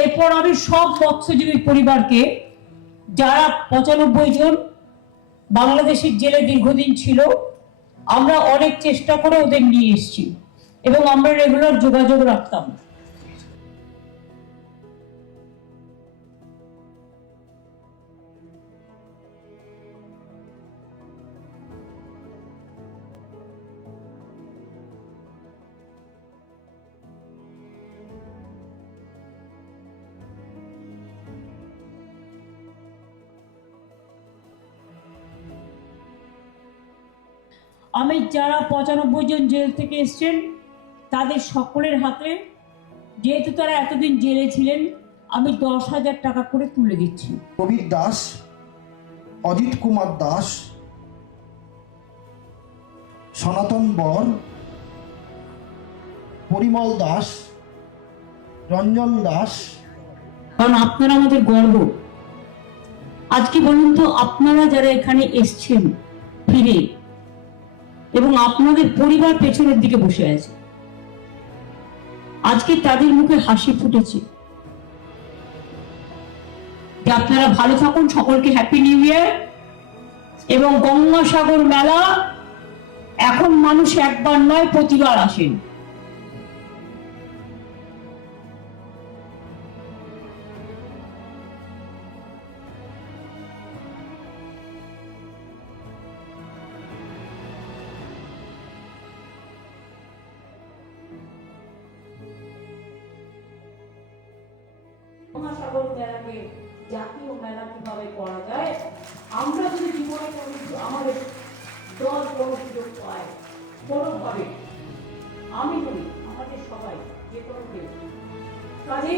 এরপর আমি সব মৎস্যজীবী পরিবারকে, যারা 95 জন বাংলাদেশের জেলে দীর্ঘদিন ছিল, আমরা অনেক চেষ্টা করে ওদের নিয়ে এসেছি এবং আমরা রেগুলার যোগাযোগ রাখতাম। আমি যারা 95 জন জেল থেকে এসছেন তাদের সকলের হাতে, যেহেতু তারা এতদিন জেলে ছিলেন, আমি 10,000 টাকা করে তুলে দিচ্ছি। কবির দাস, অজিত কুমার দাস, সনাতন বর, পরিমল দাস, রঞ্জন দাস। কারণ আপনারা আমাদের গর্ব। আজকে বলুন তো, আপনারা যারা এখানে এসছেন ফিরে, এবং আপনাদের পরিবার পেছনের দিকে বসে আছে, আজকে তাদের মুখে হাসি ফুটেছে। যে আপনারা ভালো থাকুন, সকলকে হ্যাপি নিউ ইয়ার। এবং গঙ্গাসাগর মেলা এখন মানুষ একবার নয়, প্রতিবার আসেন। গঙ্গাসাগর মেলাকে জাতীয় মেলা কিভাবে করা যায়, আমরা যদি জীবনে আমাদের দল কোনো সুযোগ পায় কোনোভাবে, আমি বলি আমাদের সবাই যে কোনো কেউ, কাজে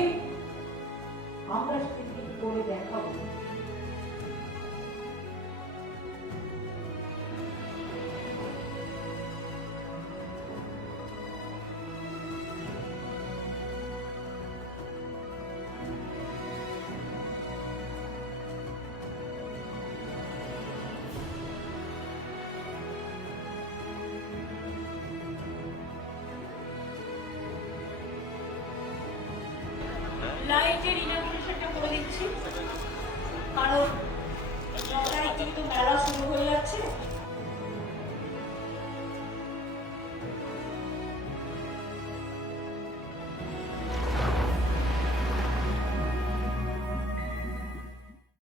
আমরা সেটি করে দেখা